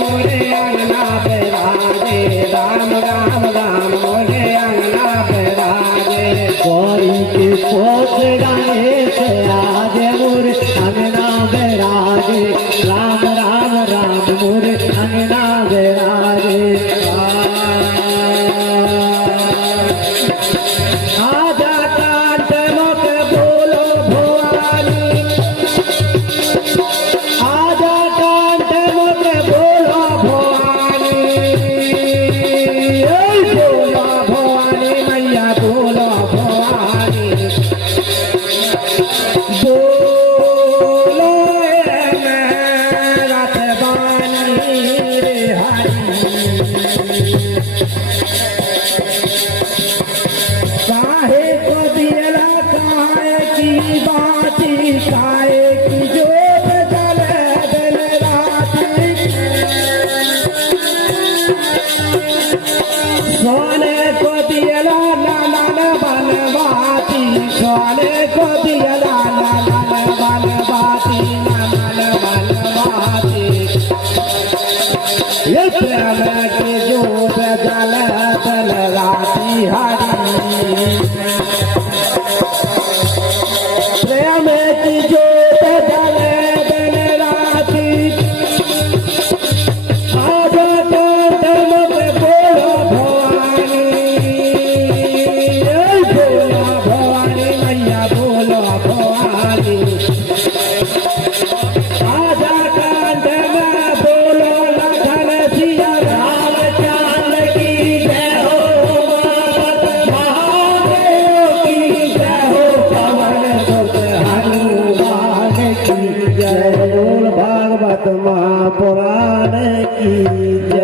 मोरे अंगना बिराजे राम राम राम मोरे अंगना बिराजे गौरी के पोत डाले से आज मोरे अंगना बिराजे राम राम राम मोरे अंगना बिराजे आजा कांत मुख बोलो भवानी आजा कांत मुख बोलो भवानी बोलो भवानी मैया बोलो भवानी बोलो रथ बानी रे हरी काहे को दियला काहे की बाती काहे की जोत जले दिन राती सोने को दियला लालन बनवाती सोने को दियला लालन बनवाती लालन बनवाती ये प्रेम की जोत जले दिन राती हरी प्रेम की जोत जले दिन राती आजा कांत मुख बोलो भवानी बोलो भवानी मैया बोलो भवानी आजा कांत मुख बोलो लखन सिया राम चांद की जय हो महादेव की जय हो पवन सुत हनुमान की जय बोल भागवत महापुराण की जय।